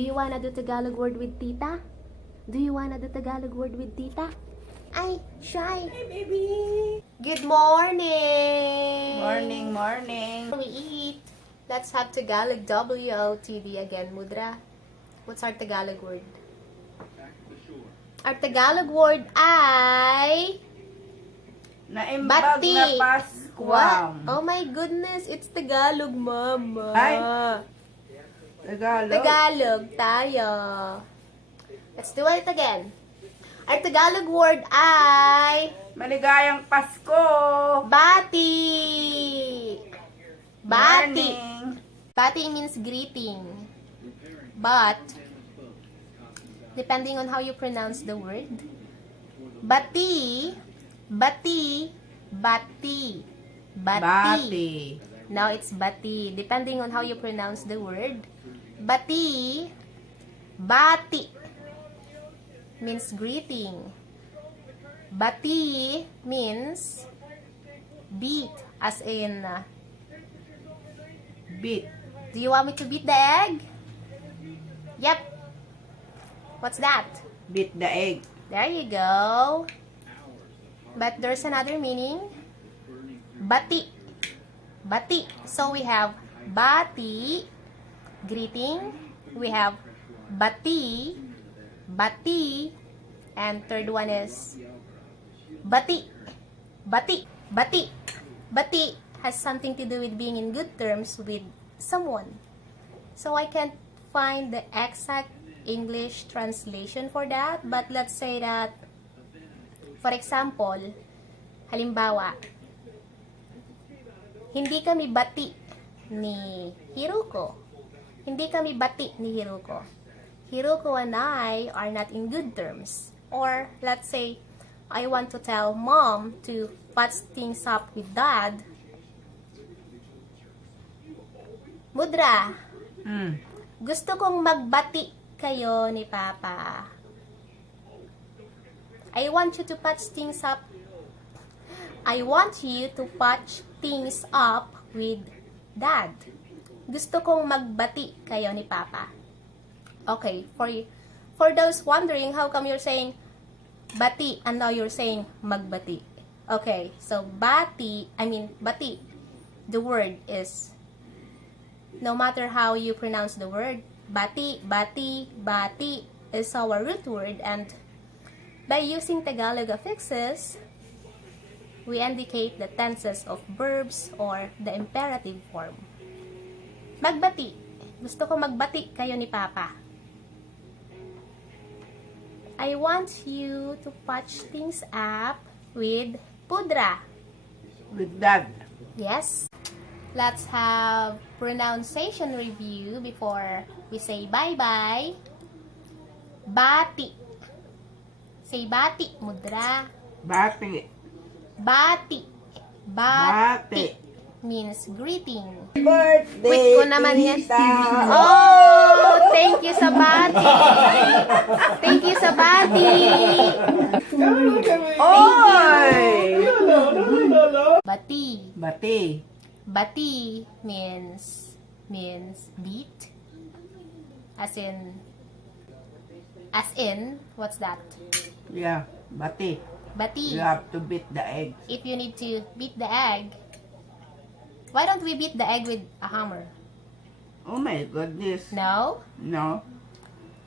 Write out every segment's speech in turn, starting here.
Do you wanna do Tagalog word with tita? Do you wanna do Tagalog word with tita? Ay, shy. Hey, baby. Good morning. Morning. We eat. Let's have Tagalog WOTD again, Mudra. What's our Tagalog word? Our Tagalog word ay Naimbag Batì. na Pasko. What? Oh my goodness, it's Tagalog, mama. Ay. Tagalog. Tagalog tayo. Let's do it again. Our Tagalog word ay Maligayang Pasko. Bati. Bati. Morning. Bati means greeting. But, depending on how you pronounce the word, Batî, Batî, Batî, Batî. Bati. Now it's Batî. Depending on how you pronounce the word, Batî, Bati means greeting. Batî means beat, as in, Beat. do you want me to beat the egg? Yep. What's that? Beat the egg. There you go. But there's another meaning. Batî. Batî. So we have Batî, greeting. We have Batî, Batî, and third one is Batî. Batî. Batî. Batî has something to do with being in good terms with someone. So I can't find the exact English translation for that, but let's say that, for example, halimbawa, hindi kami bati ni Hiroko. Hindi kami bati ni Hiroko. Hiroko and I are not in good terms. Or, let's say, I want to tell mom to patch things up with dad. Mudra, gusto kong magbati kayo ni Papa. I want you to patch things up. I want you to patch things up with Dad. Gusto kong magbati kayo ni Papa. Okay, for those wondering how come you're saying bati and now you're saying magbati. Okay, so bati, the word is, no matter how you pronounce the word, Bati, Bati, Bati is our root word, and by using Tagalog affixes, we indicate the tenses of verbs or the imperative form. Magbati. Gusto ko magbati kayo ni Papa. I want you to patch things up with Mudra. With Dad. Yes. Let's have pronunciation review before we say bye-bye. Bati. Say bati, Mudra. Bati. Bati. Bati. Means greeting. Birthday. Wait ko naman yan. Tita. Oh, thank you sa bati. Thank you sa bati. Oy! Bati. Bati. Bati means beat. As in, what's that? Yeah, bati. Bati. You have to beat the egg. If you need to beat the egg, why don't we beat the egg with a hammer? Oh my goodness. No? No.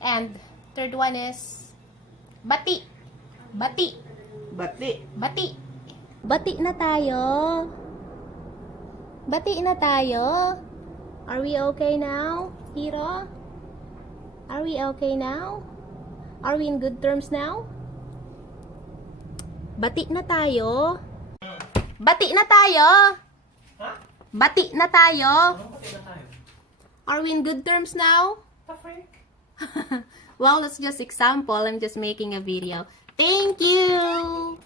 And third one is bati. Bati. Bati. Bati. Bati na tayo. Bati na tayo. Are we okay now, Hiro? Are we okay now? Are we in good terms now? Bati na tayo. Bati na tayo. Bati na tayo. Are we in good terms now? Well, it's just example. I'm just making a video. Thank you!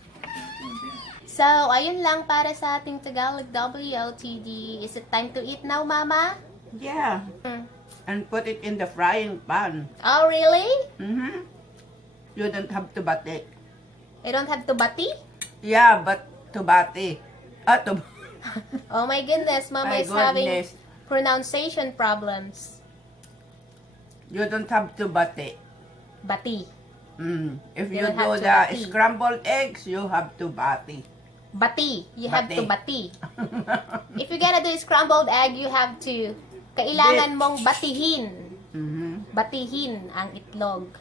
So, ayun lang para sa ating Tagalog WOTD. Is it time to eat now, Mama? Yeah. And put it in the frying pan. Oh, really? You don't have to bati. I don't have to bati? Yeah, but to bati. To Oh my goodness, Mama My is having goodness. pronunciation problems. You don't have to bati. Batì. If You you don't have do to the bati. scrambled eggs, you have to bati. Batì. You have to Batì. batì. If you're gonna do scrambled egg, you have to, kailangan mong batihin. Batihin ang itlog.